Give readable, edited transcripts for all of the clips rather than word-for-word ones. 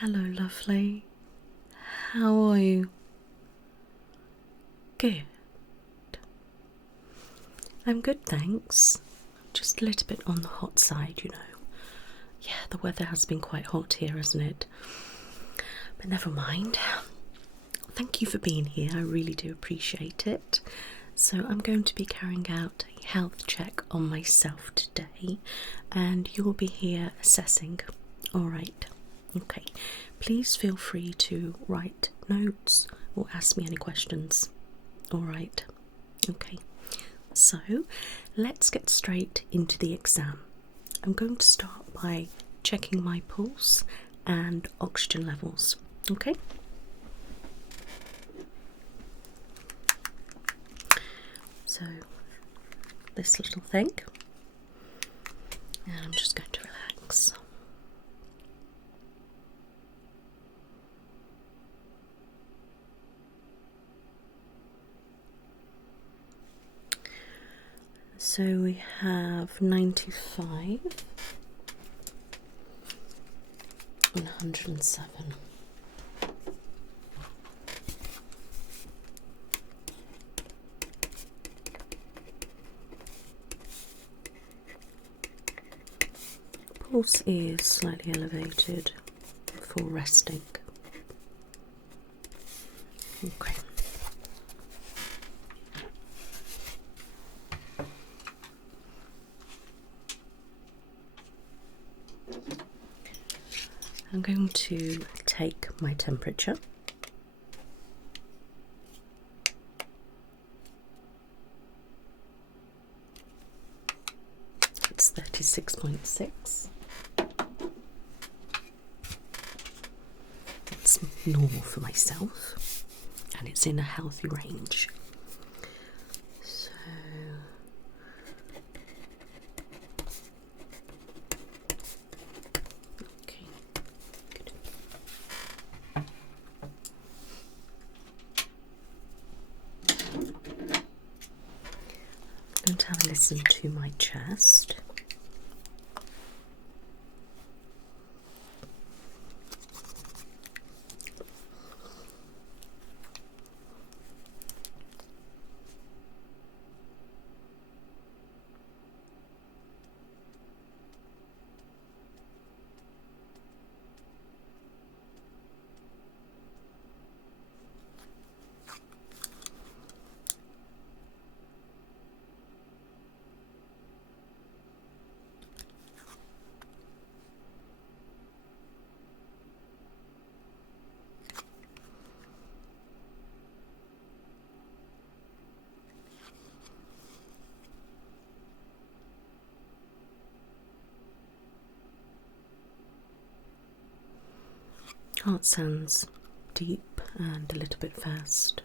Hello, lovely. How are you? Good. I'm good, thanks. Just a little bit on the hot side, you know. Yeah, the weather has been quite hot here, hasn't it? But never mind. Thank you for being here. I really do appreciate it. So I'm going to be carrying out a health check on myself today, and you'll be here assessing. Alright. Okay. Please feel free to write notes or ask me any questions. Alright. Okay. So let's get straight into the exam. I'm going to start by checking my pulse and oxygen levels. Okay? So this little thing, and I'm just going to relax. So we have 95 and 107. Pulse is slightly elevated before resting. Okay. I'm going to take my temperature. It's 36.6. It's normal for myself, and it's in a healthy range. So okay, good. I'm going to have a listen to my chest. Heart sounds deep and a little bit fast.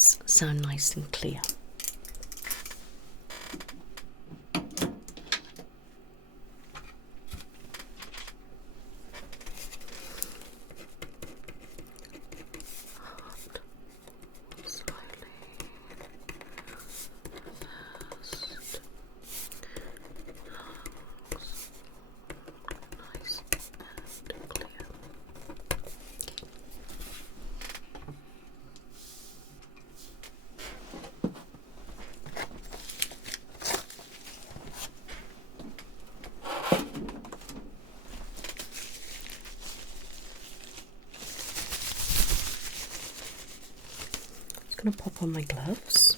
sounds sound nice and clear. Going to pop on my gloves.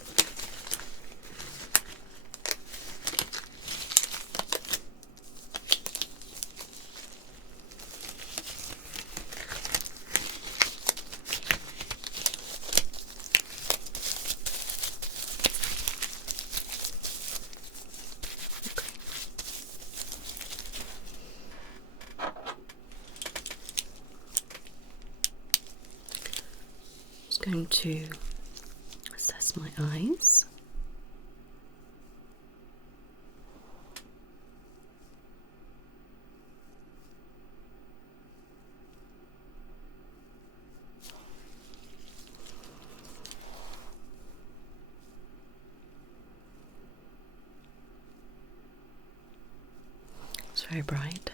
Just going to assess my eyes. It's very bright.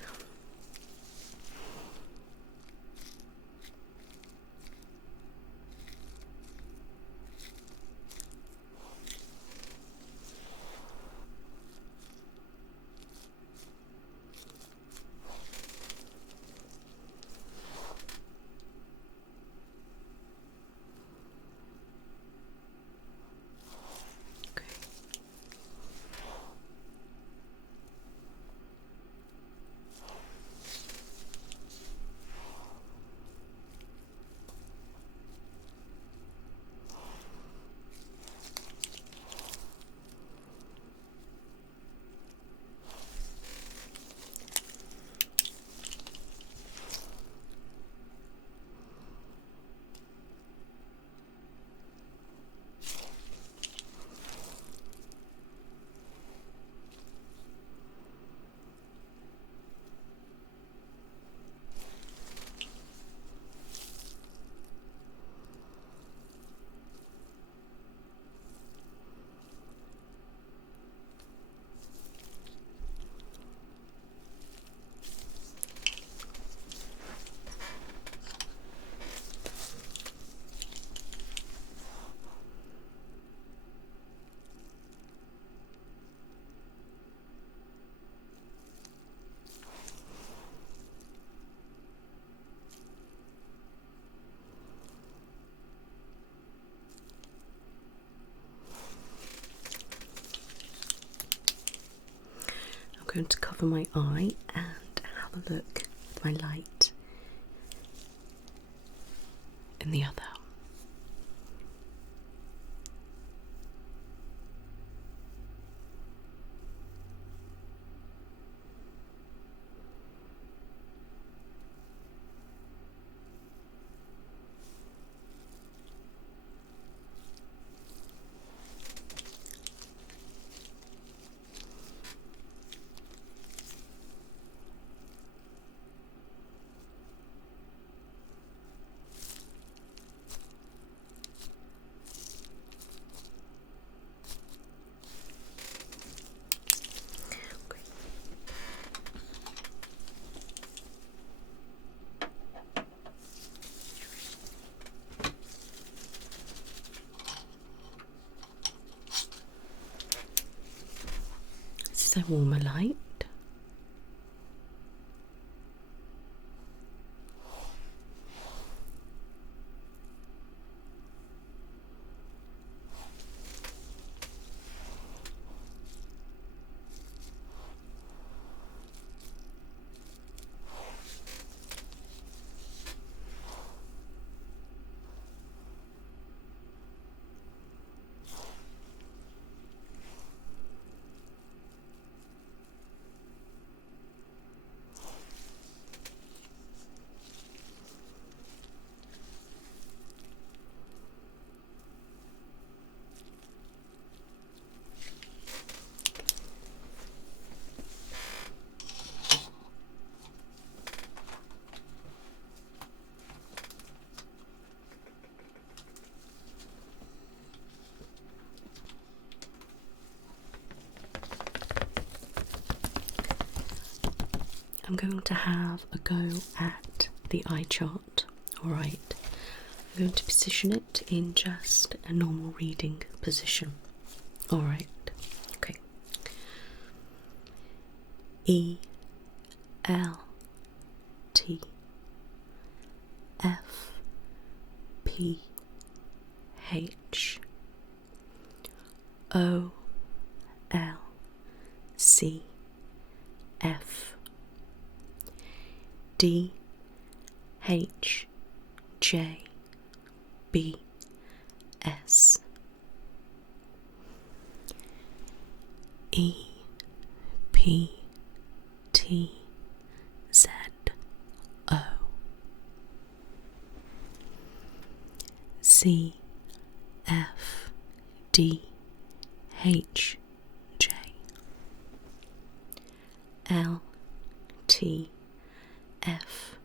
I'm going to cover my eye and have a look at my light in the other. This is a warmer light. I'm going to have a go at the eye chart. Alright, I'm going to position it in just a normal reading position. Alright, okay. E L T F P H O L C F D H J B S E P T Z O C F D H J L T F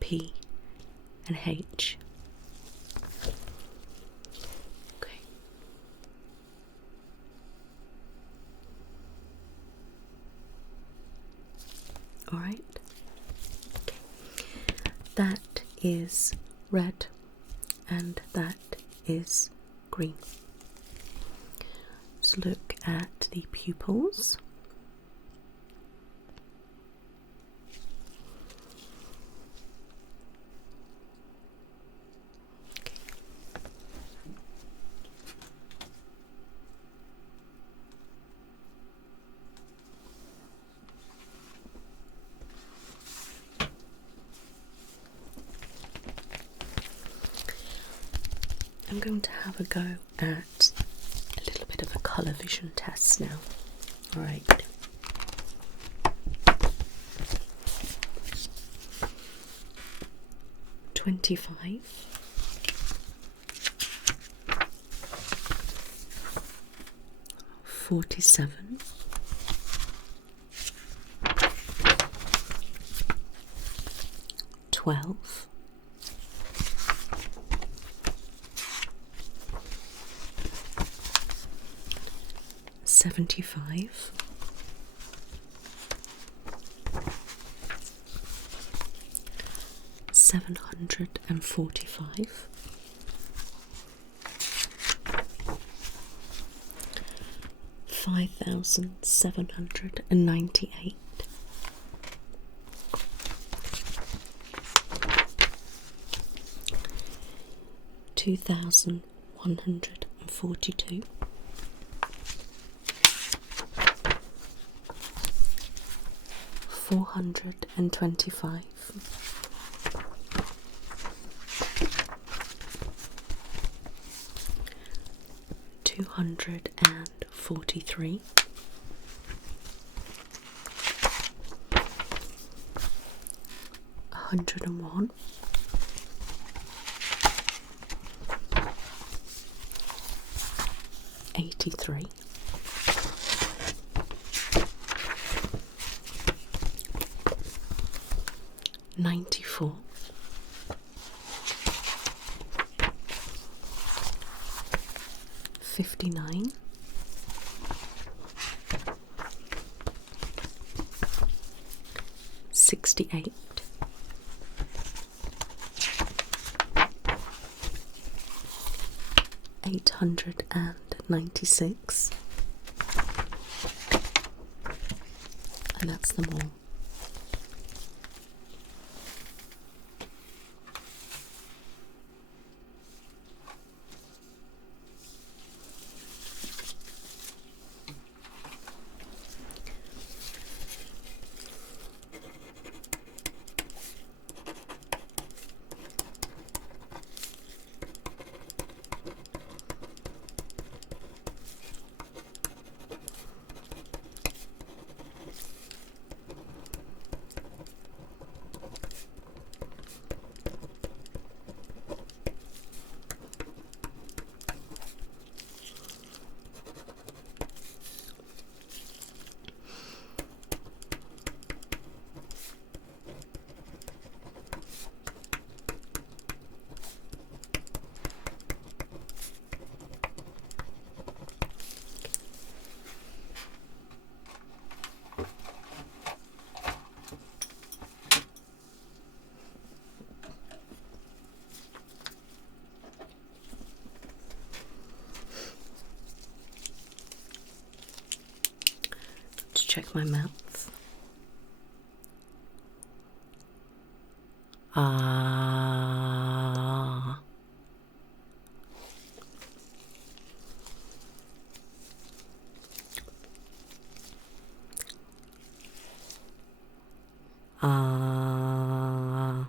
P and H. Okay. All right. Okay. That is red and that is green. Let's look at the pupils. I'm going to have a go at a little bit of a colour vision test now. Alright. $25, $47, $12, $75, $745, $5,798, $2,142, $425, $243, $101, $83, $94, $59, $68, $896, and that's them all. with my mouth. Ah. Ah.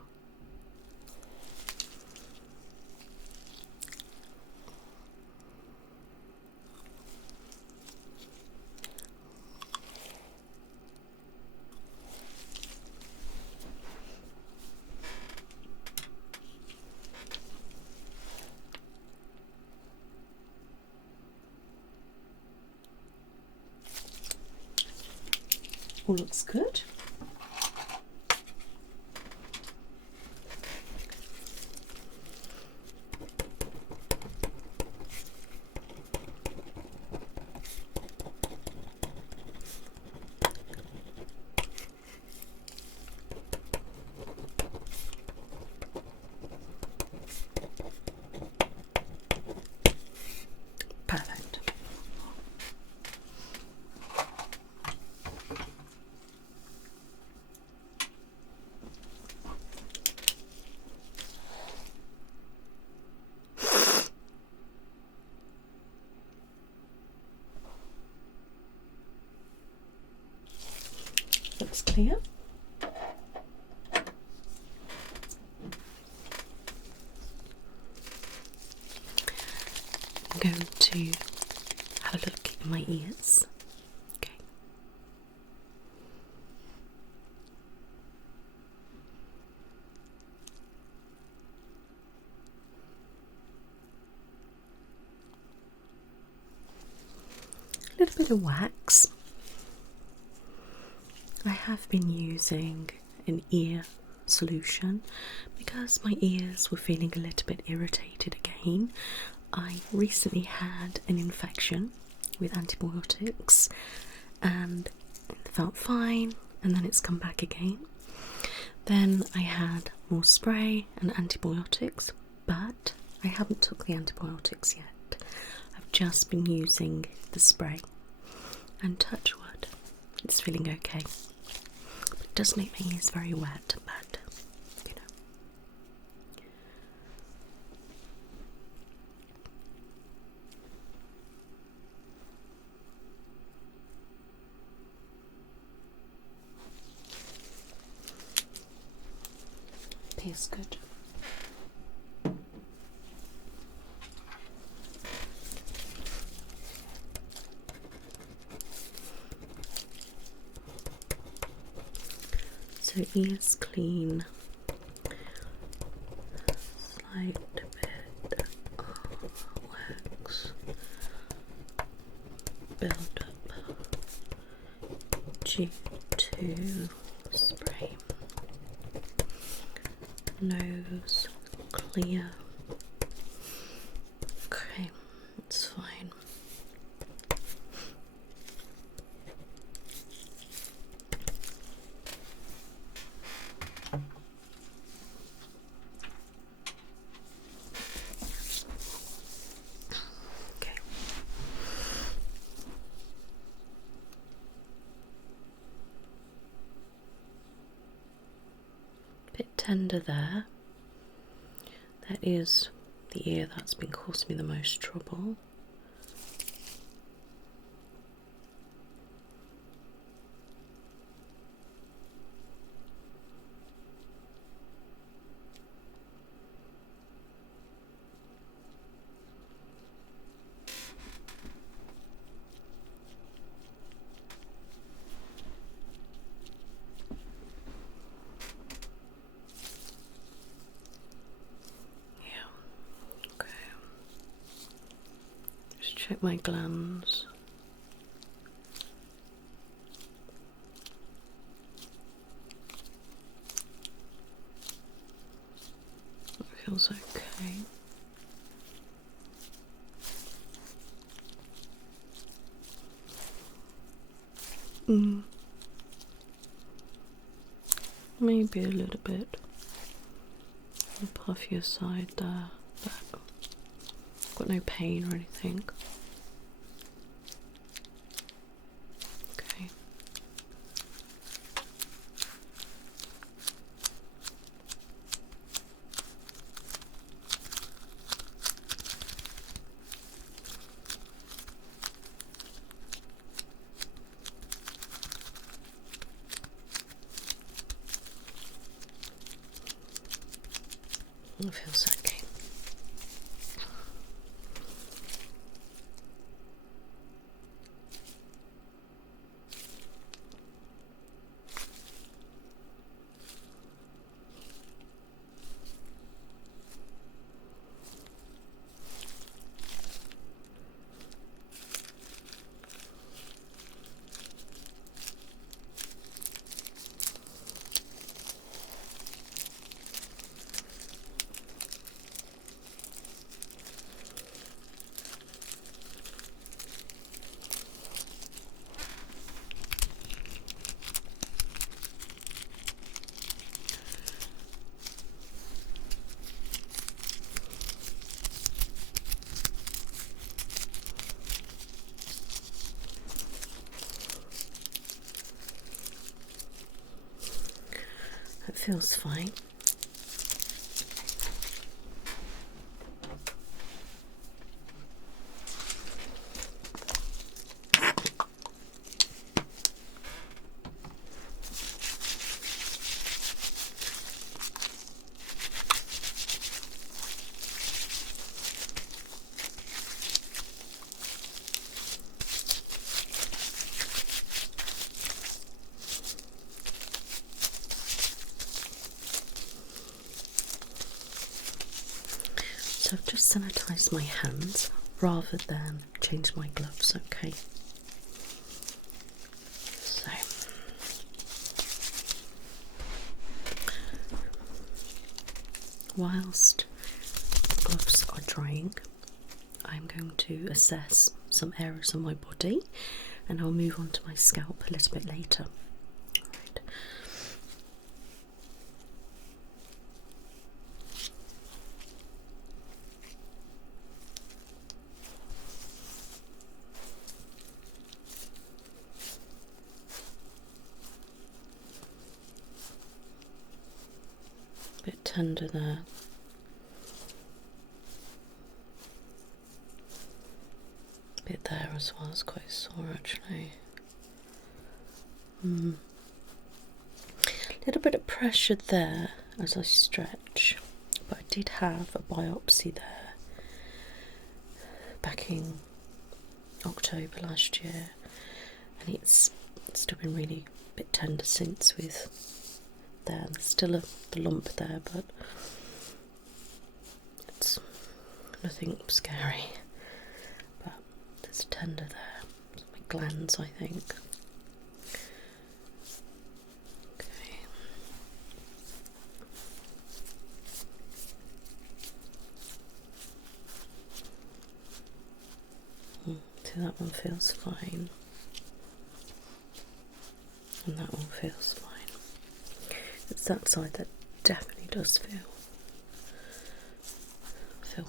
All looks good. Perfect. Looks clear. I'm going to have a look in my ears. Okay. A little bit of wax. I have been using an ear solution because my ears were feeling a little bit irritated again. I recently had an infection with antibiotics and it felt fine, and then it's come back again. Then I had more spray and antibiotics, but I haven't took the antibiotics yet. I've just been using the spray, and touch wood, it's feeling okay. It does make my ears very wet, but you know. Feels good. So ears clean, slight bit of wax, build up due to spray, nose clear. Okay, it's fine. Tender there. That is the ear that's been causing me the most trouble. Check my glands. That feels okay. Maybe a little bit on the puffier side there, but got no pain or anything. Okay. It feels okay. It feels fine. So I've just sanitised my hands rather than change my gloves, okay? So whilst the gloves are drying, I'm going to assess some areas on my body and I'll move on to my scalp a little bit later. Right. Bit tender there. Bit there as well, it's quite sore actually. A little bit of pressure there as I stretch, but I did have a biopsy there back in October last year, and it's still been really a bit tender since with there. There's still the lump there, but it's nothing scary. But there's tender there. It's my glands, I think. Okay. So that one feels fine. And that one feels fine. It's that side that definitely does feel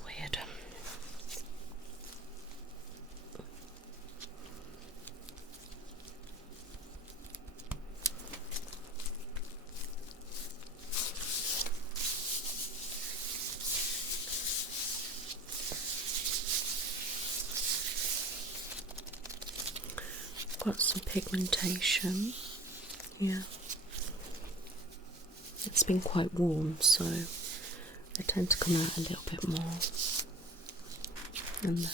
weird. Got some pigmentation. Yeah. It's been quite warm, so they tend to come out a little bit more. And there.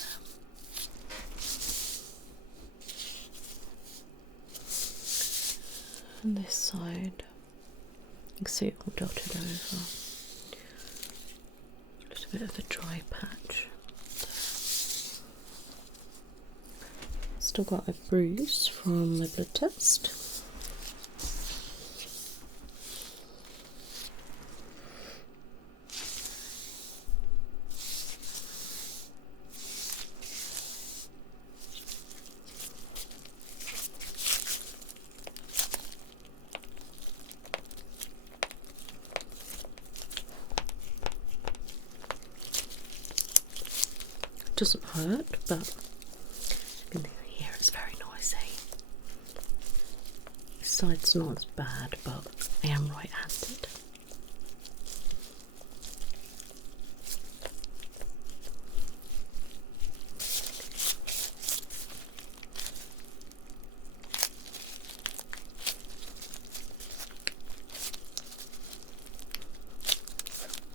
And this side, you can see it all dotted over. A little bit of a dry patch. Still got a bruise from my blood test. Doesn't hurt, but you can hear it's very noisy. This side's not as bad, but I am right-handed.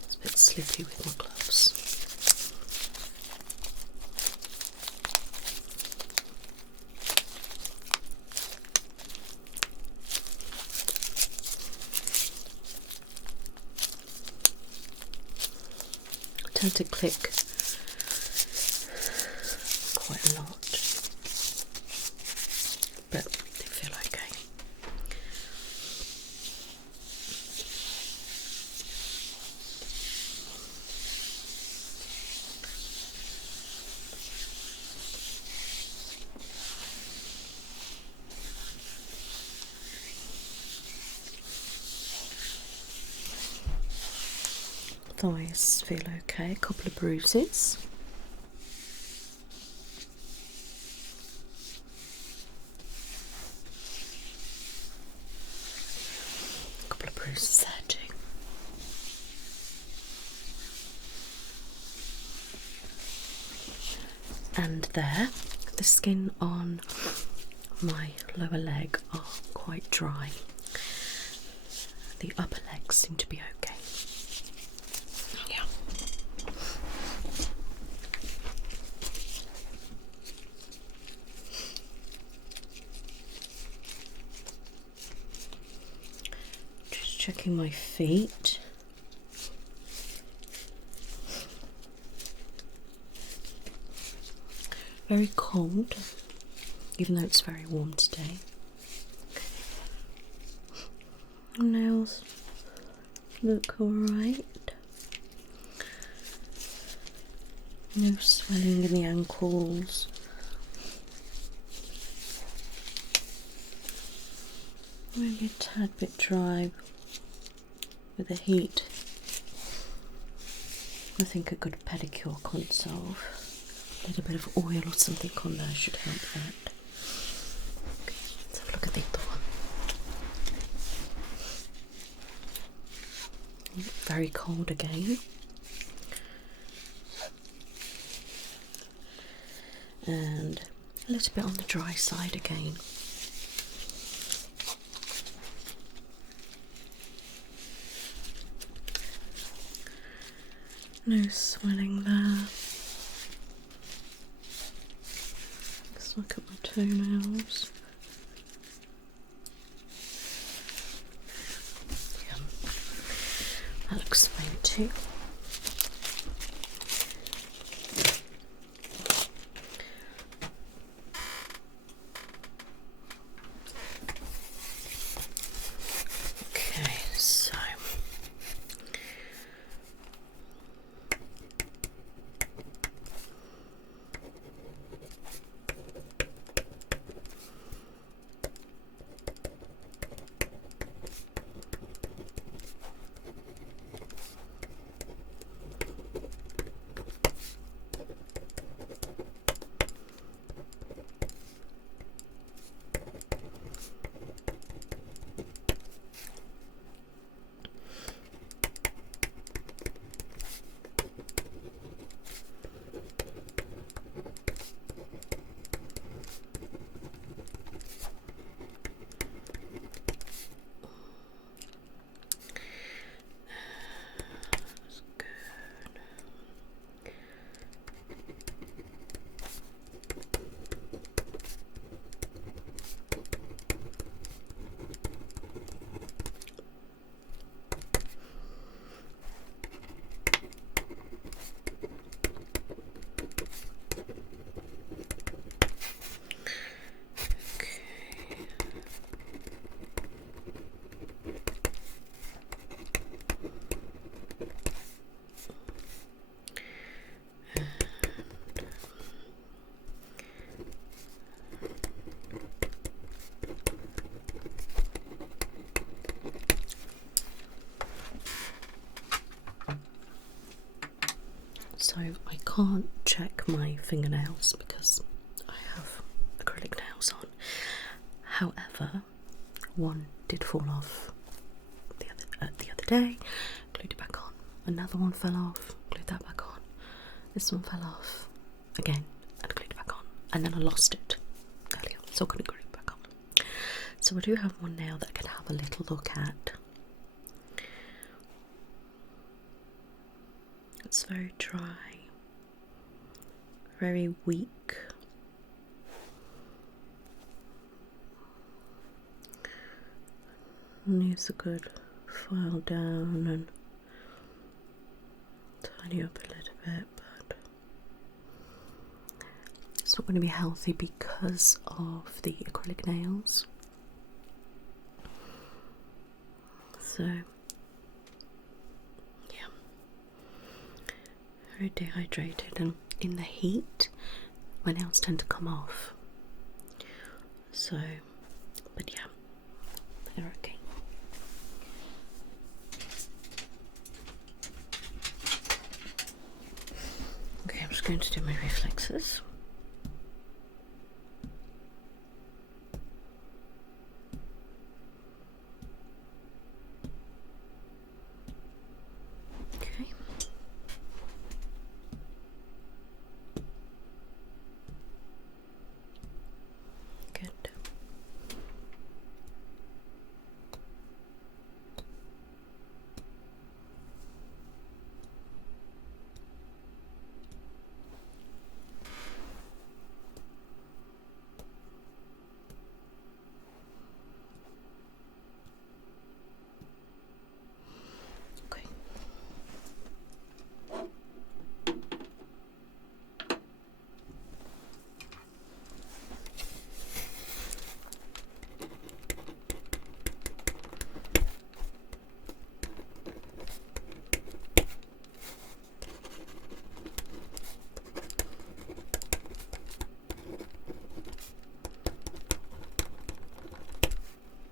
It's a bit slippy with my gloves. I tend to click quite a lot, but they feel okay. Thighs feel okay, a couple of bruises. A couple of bruises there too. And there, the skin on my lower leg are quite dry. The upper legs seem to be okay. Yeah. Just checking my feet. Very cold, even though it's very warm today. Nails look alright. No swelling in the ankles. Maybe a tad bit dry with the heat. I think a good pedicure can't solve. A little bit of oil or something on there should help that. Okay, let's have a look at the other one. Very cold again. And a little bit on the dry side again. No swelling there. Let's look at my toenails. Yeah, that looks fine too. Okay, so I can't check my fingernails because I have acrylic nails on. However, one did fall off the other day, glued it back on. Another one fell off, glued that back on. This one fell off again and glued it back on. And then I lost it earlier, so I couldn't glue it back on. So I do have one now that I can have a little look at. It's very dry, very weak. Needs a good file down and tidy up a little bit, but it's not going to be healthy because of the acrylic nails. So, yeah, very dehydrated, and in the heat, my nails tend to come off. So, but yeah, they're okay. Okay, I'm just going to do my reflexes. Okay. Good. Okay.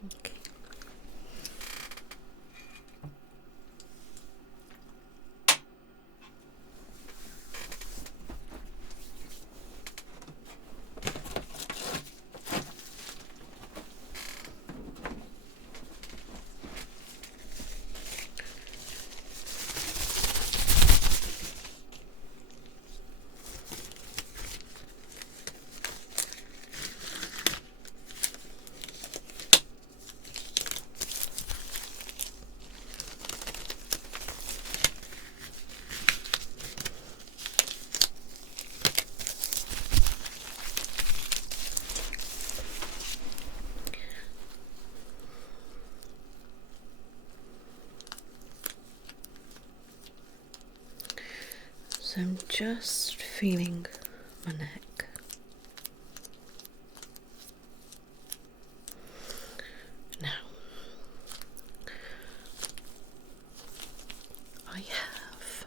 Okay. So I'm just feeling my neck. Now, I have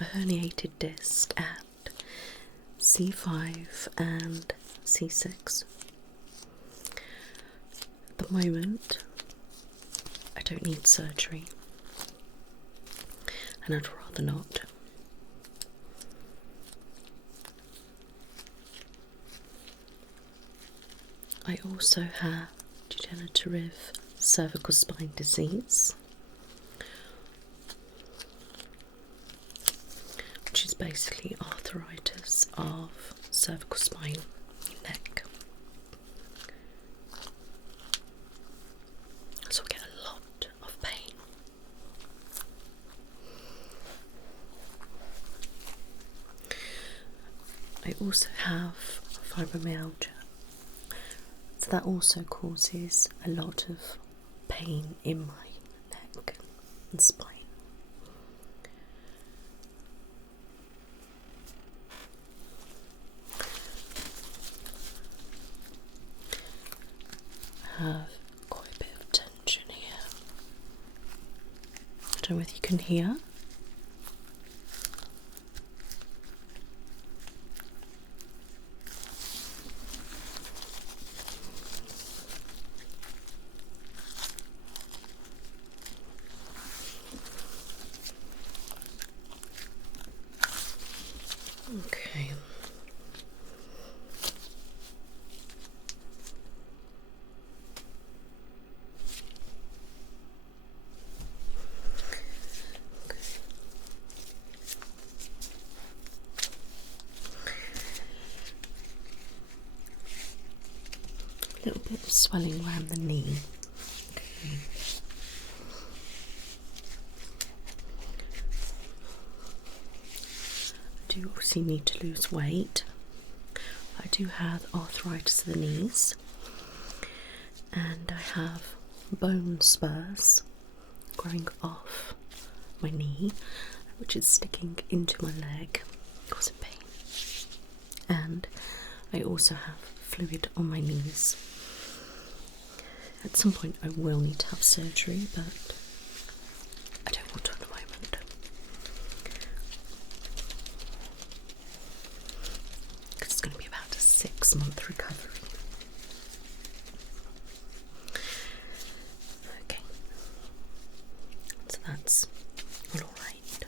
a herniated disc at C5 and C6. At the moment, I don't need surgery, and I'd rather not. I also have degenerative cervical spine disease, which is basically arthritis of cervical spine, neck. So I get a lot of pain. I also have fibromyalgia. So that also causes a lot of pain in my neck and spine. I have quite a bit of tension here. I don't know if you can hear. Okay. A little bit of swelling around the knee. Okay. do obviously need to lose weight. I do have arthritis of the knees, and I have bone spurs growing off my knee, which is sticking into my leg, causing pain. And I also have fluid on my knees. At some point I will need to have surgery, but I don't want to at the moment. Because it's going to be about a 6-month recovery. Okay, so that's all right.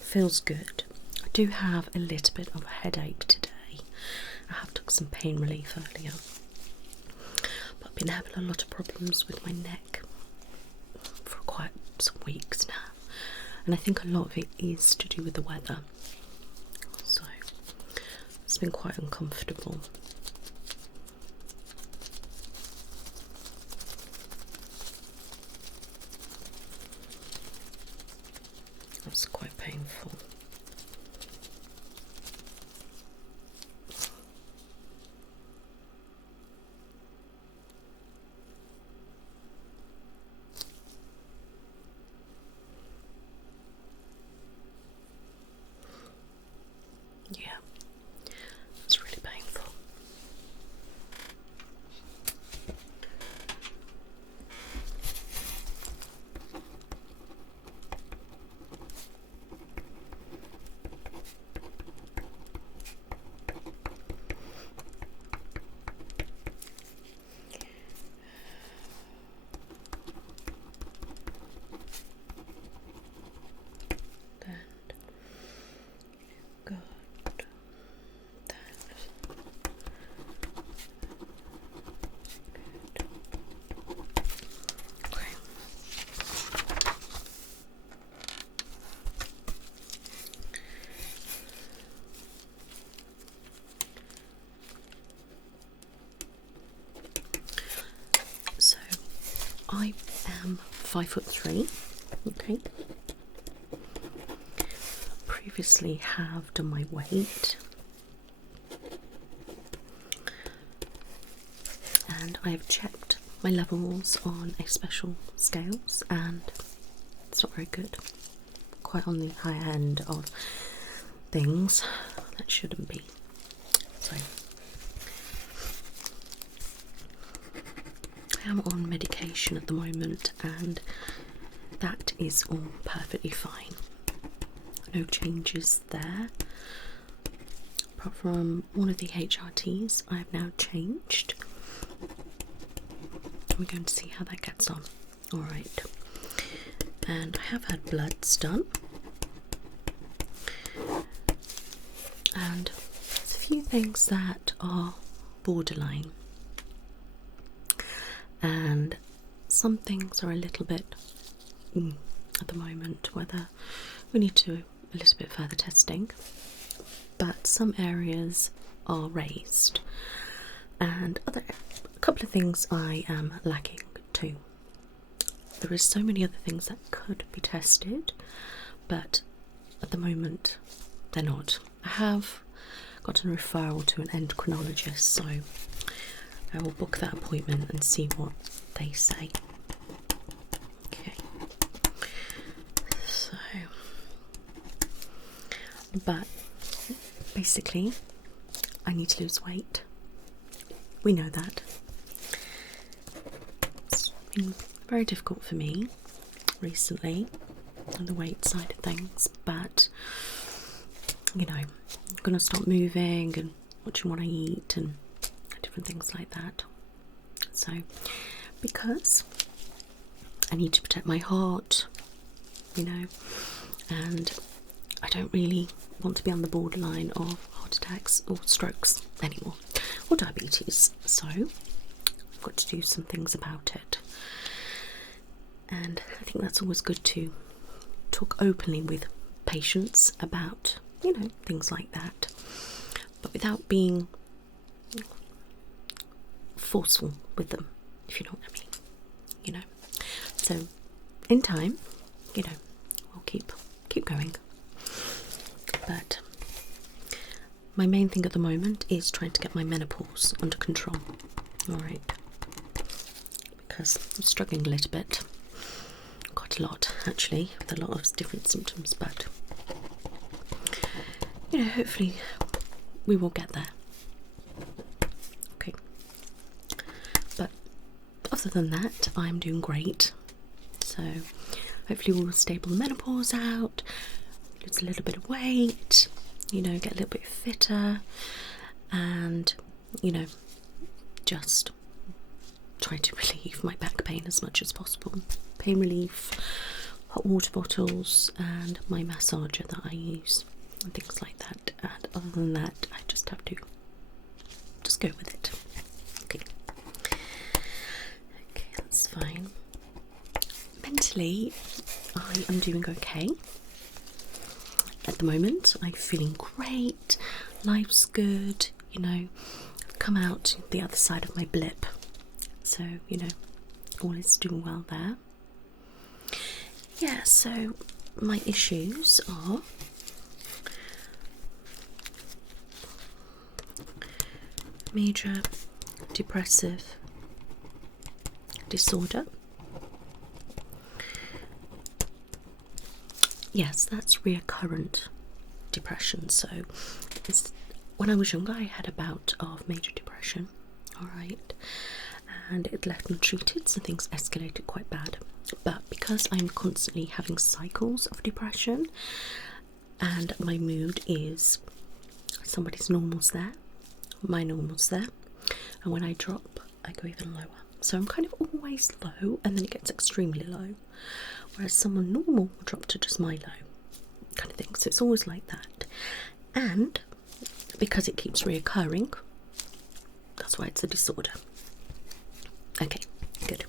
Feels good. I do have a little bit of a headache today. I have took some pain relief earlier, but I've been having a lot of problems with my neck for quite some weeks now, and I think a lot of it is to do with the weather, so it's been quite uncomfortable. That's quite painful. Yeah, it's really painful. So I am 5'3", okay. Previously have done my weight, and I have checked my levels on a special scales, and it's not very good. Quite on the high end of things that shouldn't be. So I am on medication at the moment, and that is all perfectly fine. No changes there. Apart from one of the HRTs, I have now changed. We're going to see how that gets on. Alright. And I have had bloods done. And there's a few things that are borderline. And some things are a little bit at the moment, whether we need to do a little bit further testing, but some areas are raised, and a couple of things I am lacking too. There is so many other things that could be tested, but at the moment they're not. I have got a referral to an endocrinologist, so I will book that appointment and see what they say. Okay. So, but basically, I need to lose weight. We know that. It's been very difficult for me recently on the weight side of things, but you know, I'm going to start moving and watching what I eat and different things like that. So, because I need to protect my heart, you know, and I don't really want to be on the borderline of heart heart attacks or strokes anymore, or diabetes. So I've got to do some things about it. And I think that's always good to talk openly with patients about, you know, things like that, but without being forceful with them, if you know what I mean, you know. So in time, you know, we'll keep going. But my main thing at the moment is trying to get my menopause under control. Alright. Because I'm struggling a little bit. Quite a lot, actually, with a lot of different symptoms, but you know, hopefully we will get there. Okay. But other than that, I'm doing great. So hopefully we'll stable the menopause out, lose a little bit of weight, you know, get a little bit fitter, and, you know, just try to relieve my back pain as much as possible. Pain relief, hot water bottles, and my massager that I use, and things like that. And other than that, I just have to just go with it. Okay. Okay, that's fine. Mentally, I am doing okay. At the moment, I'm feeling great. Life's good, you know. I've come out the other side of my blip. So, you know, all is doing well there. Yeah, so my issues are major depressive disorder. Yes, that's recurrent depression. So when I was younger, I had a bout of major depression, alright, and it left untreated, so things escalated quite bad. But because I'm constantly having cycles of depression, and my mood is somebody's normal's there, my normal's there, and when I drop, I go even lower. So I'm kind of always low, and then it gets extremely low, whereas someone normal will drop to just my low kind of thing. So it's always like that. And because it keeps reoccurring, that's why it's a disorder. Okay, good.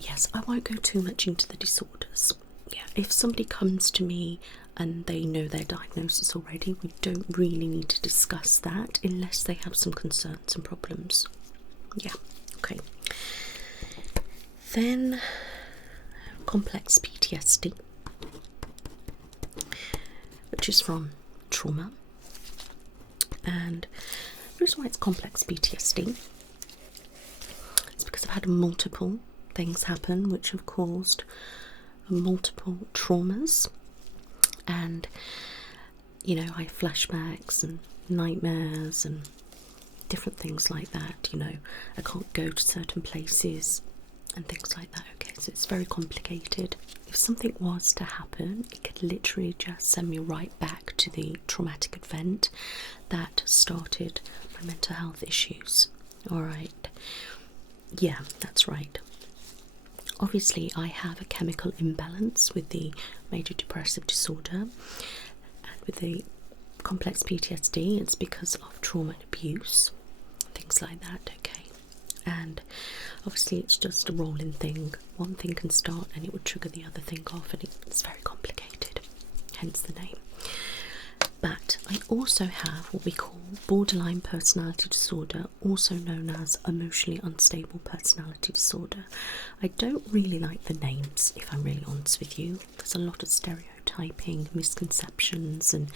Yes, I won't go too much into the disorders. Yeah, if somebody comes to me and they know their diagnosis already, we don't really need to discuss that unless they have some concerns and problems. Yeah, okay. Then complex PTSD, which is from trauma. And the reason why it's complex PTSD is because I've had multiple things happen which have caused multiple traumas, and you know, I have flashbacks and nightmares and different things like that. You know, I can't go to certain places and things like that. Okay, so it's very complicated. If something was to happen, it could literally just send me right back to the traumatic event that started my mental health issues. Alright, yeah, that's right. Obviously, I have a chemical imbalance with the major depressive disorder, and with the complex PTSD, it's because of trauma and abuse, things like that, okay? And obviously, it's just a rolling thing. One thing can start and it would trigger the other thing off, and it's very complicated, hence the name. But I also have what we call borderline personality disorder, also known as emotionally unstable personality disorder. I don't really like the names, if I'm really honest with you. There's a lot of stereotyping, misconceptions, and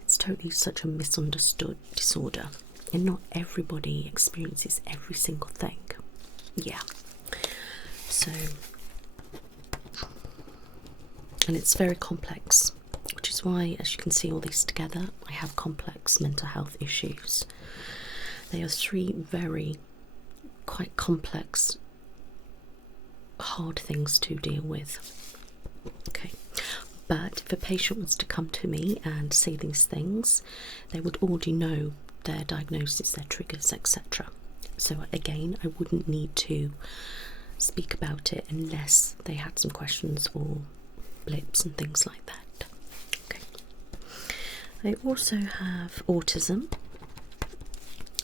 it's totally such a misunderstood disorder. And not everybody experiences every single thing. Yeah. So, and it's very complex, which is why, as you can see all these together, I have complex mental health issues. They are three very quite complex, hard things to deal with. Okay, but if a patient was to come to me and say these things, they would already know their diagnosis, their triggers, etc. So again, I wouldn't need to speak about it unless they had some questions or blips and things like that. Okay. I also have autism,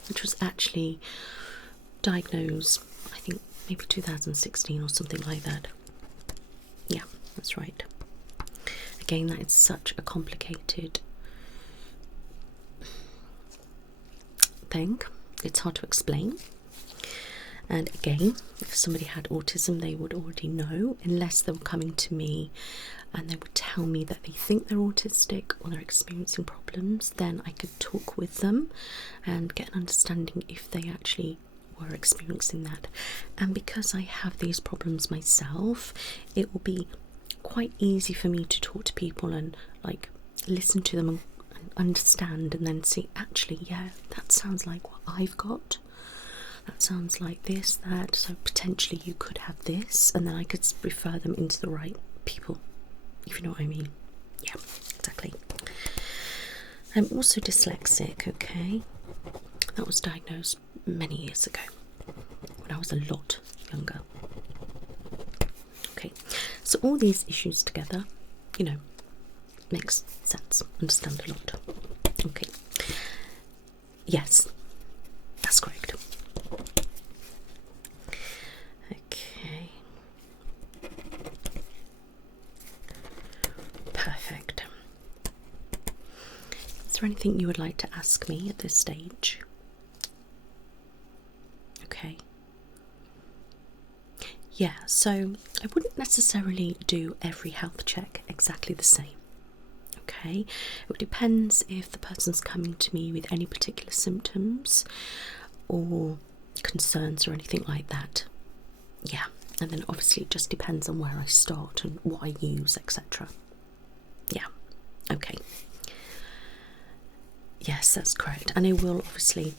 which was actually diagnosed, I think, maybe 2016 or something like that. Yeah, that's right. Again, that is such a complicated thing. It's hard to explain. And again, if somebody had autism, they would already know, unless they were coming to me and they would tell me that they think they're autistic or they're experiencing problems. Then I could talk with them and get an understanding if they actually were experiencing that. And because I have these problems myself, it will be quite easy for me to talk to people and like listen to them and understand, and then see, actually, yeah, that sounds like what I've got. That sounds like this, that, so potentially you could have this, and then I could refer them into the right people, if you know what I mean. Yeah, exactly. I'm also dyslexic, okay? That was diagnosed many years ago, when I was a lot younger. Okay, so all these issues together, you know, makes sense, understand a lot. Okay, yes, that's correct. Okay, perfect. Is there anything you would like to ask me at this stage? Okay. Yeah, so I wouldn't necessarily do every health check exactly the same. Okay, it depends if the person's coming to me with any particular symptoms or concerns or anything like that. Yeah, and then obviously it just depends on where I start and what I use, etc. Yeah, okay. Yes, that's correct. And I will obviously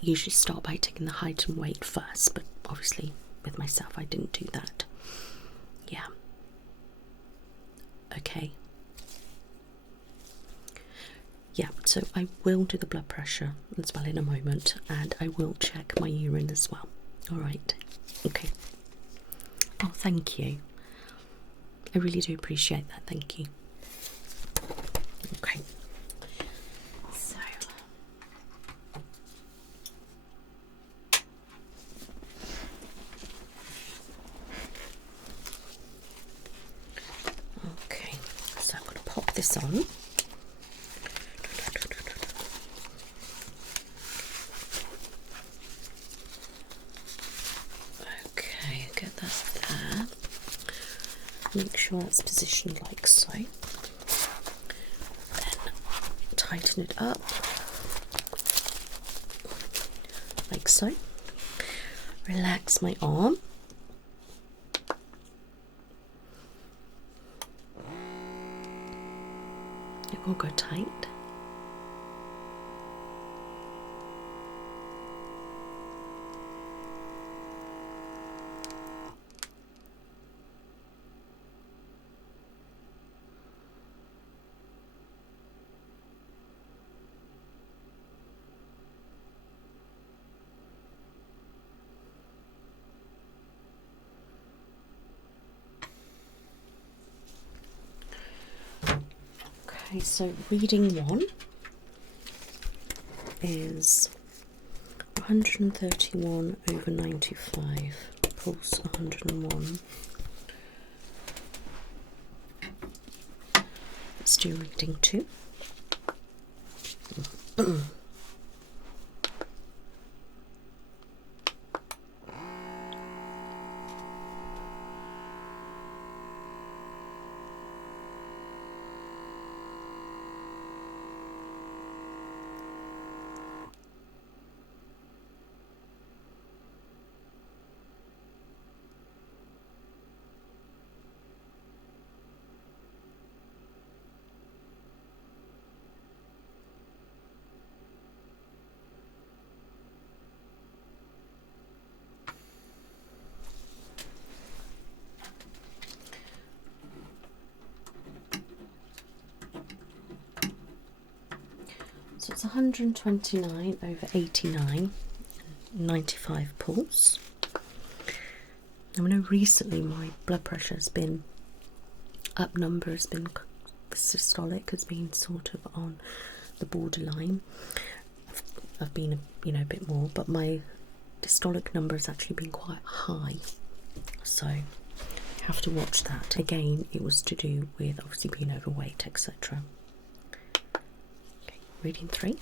usually start by taking the height and weight first, but obviously with myself I didn't do that. Yeah. Okay. Yeah, so I will do the blood pressure as well in a moment, and I will check my urine as well. Alright. Okay. Oh, thank you. I really do appreciate that, thank you. Okay. So okay, so I'm going to pop this on. Okay, get that there. Make sure that's positioned like so. Then tighten it up like so. Relax my arm. It will go tight. Okay, so reading 1 is 131/95, pulse 101. Let's do reading 2. So it's 129/89, 95 pulse. I know recently my blood pressure has been up, number has been the systolic has been sort of on the borderline. I've been, you know, a bit more, but my systolic number has actually been quite high, so have to watch that. Again, it was to do with obviously being overweight, etc. Okay, reading 3.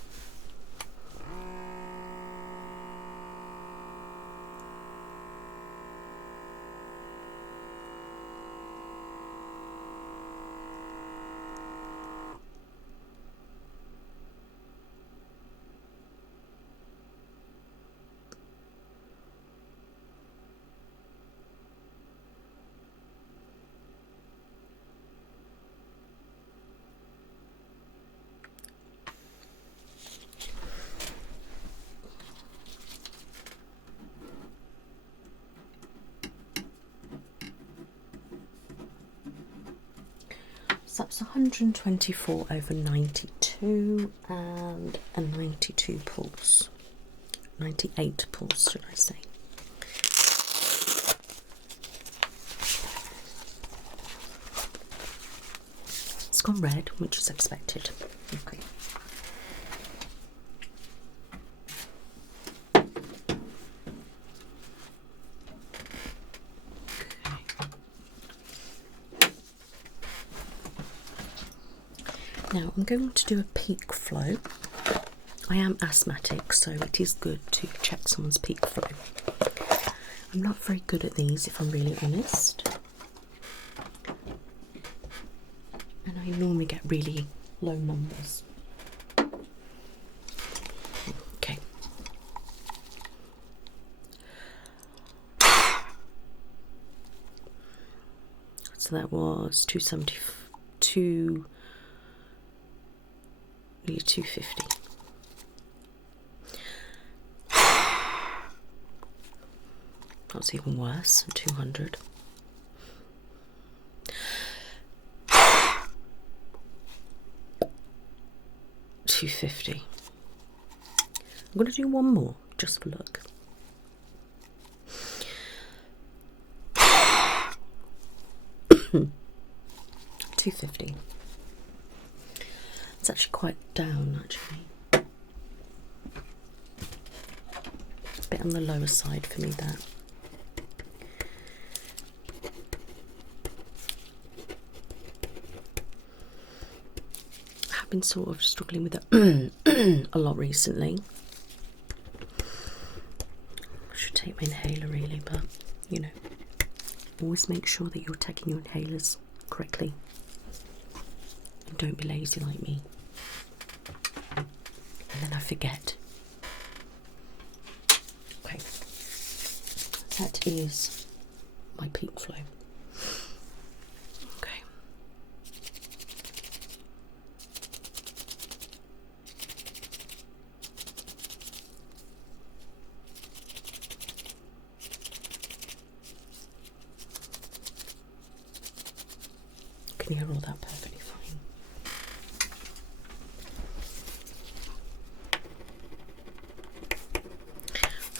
So that's 124 over 92 and a 92 pulse. 98 pulse, should I say. It's gone red, which is expected. Okay. Now I'm going to do a peak flow. I am asthmatic, so it is good to check someone's peak flow. I'm not very good at these, if I'm really honest. And I normally get really low numbers. Okay. So that was 272. Nearly 250. That's even worse, 200. $250. I'm going to do one more, just for look. $250. It's actually quite down, actually. A bit on the lower side for me, that. I have been sort of struggling with it a lot recently. I should take my inhaler really, but, you know, always make sure that you're taking your inhalers correctly. And don't be lazy like me. And then I forget. Okay. That is my peak flow. Okay. Can you hear all that perfectly fine?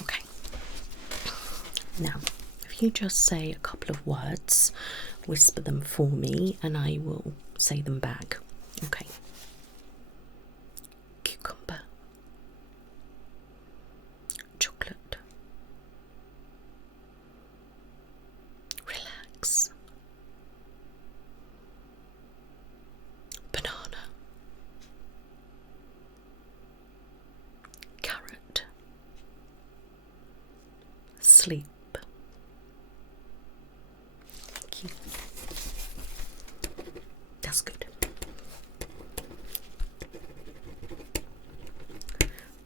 Okay. Now, if you just say a couple of words, whisper them for me, and I will say them back. Okay. Cucumber. Chocolate. Relax. Banana. Carrot. Sleep. Thank you. That's good.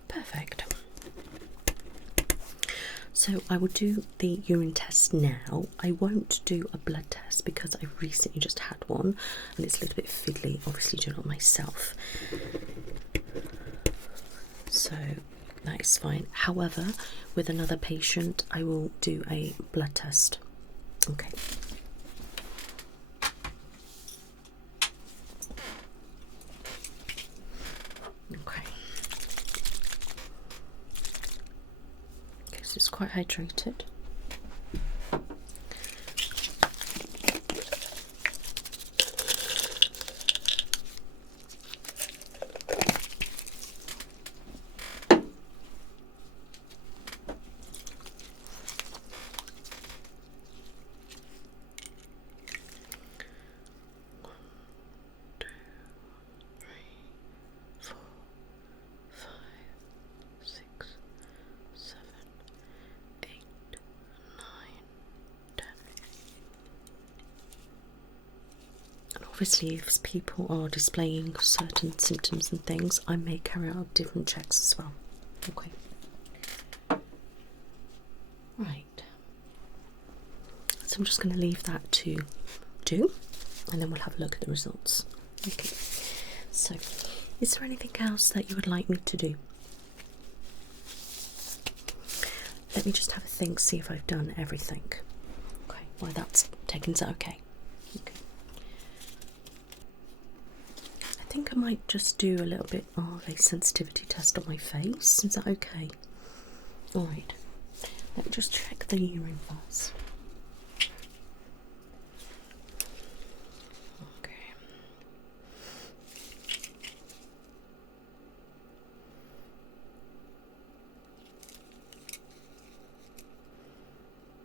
Perfect. So I will do the urine test now. I won't do a blood test because I recently just had one and it's a little bit fiddly, obviously doing it myself. So that is fine. However, with another patient, I will do a blood test. Okay. Okay. Okay, so it's quite hydrated. obviously if people are displaying certain symptoms and things, I may carry out different checks as well. Okay. Right. So I'm just going to leave that to do, and then we'll have a look at the results. Okay. So, is there anything else that you would like me to do? Let me just have a think, see if I've done everything. Okay, well that's taken, is that okay? Okay. I think I might just do a little bit of a sensitivity test on my face. Is that okay? Alright. Let me just check the urine first. Okay.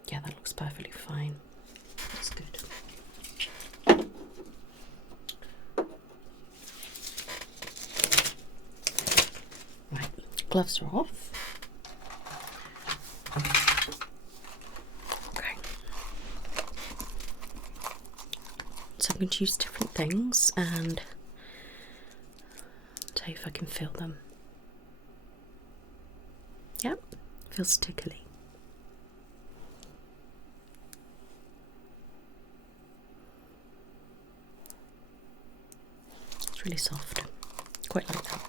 Yeah, that looks perfectly fine. That's good. Right, gloves are off. Okay. So I'm going to use different things and tell you if I can feel them. Yep, feels tickly. It's really soft. Quite like that.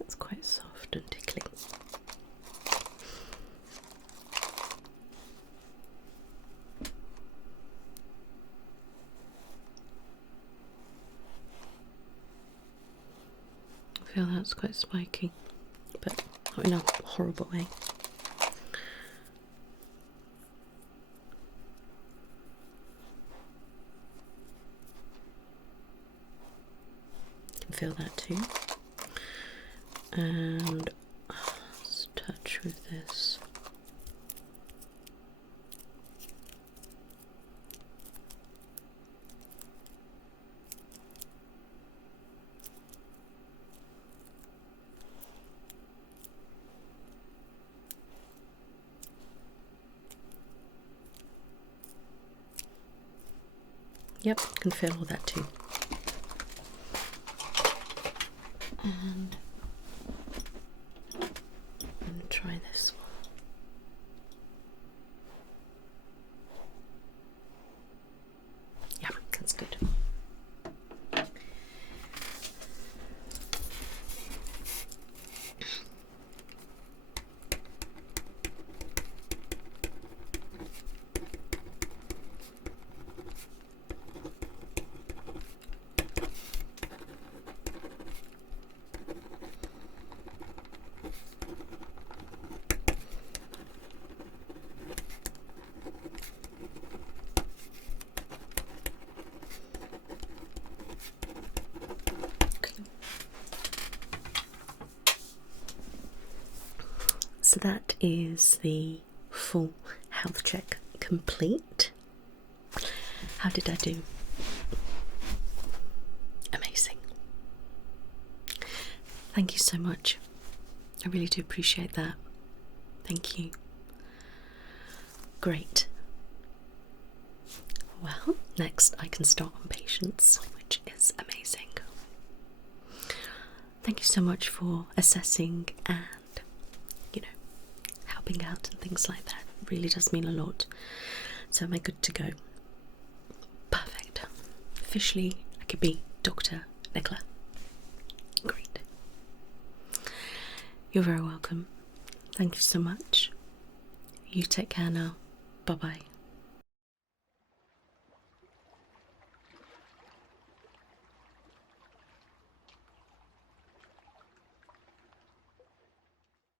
It's quite soft and tickly. I feel that's quite spiky, but not in a horrible way. You can feel that too. And let's touch with this. Yep, can feel all that too. And I'm going to try this one. Yeah, that's good. So that is the full health check complete. How did I do? Amazing. Thank you so much. I really do appreciate that. Thank you. Great. Well, next I can start on patients, which is amazing. Thank you so much for assessing and, helping out and things like that. It really does mean a lot. So am I good to go? Perfect. Officially, I could be Dr. Nicola. Great. You're very welcome. Thank you so much. You take care now. Bye-bye.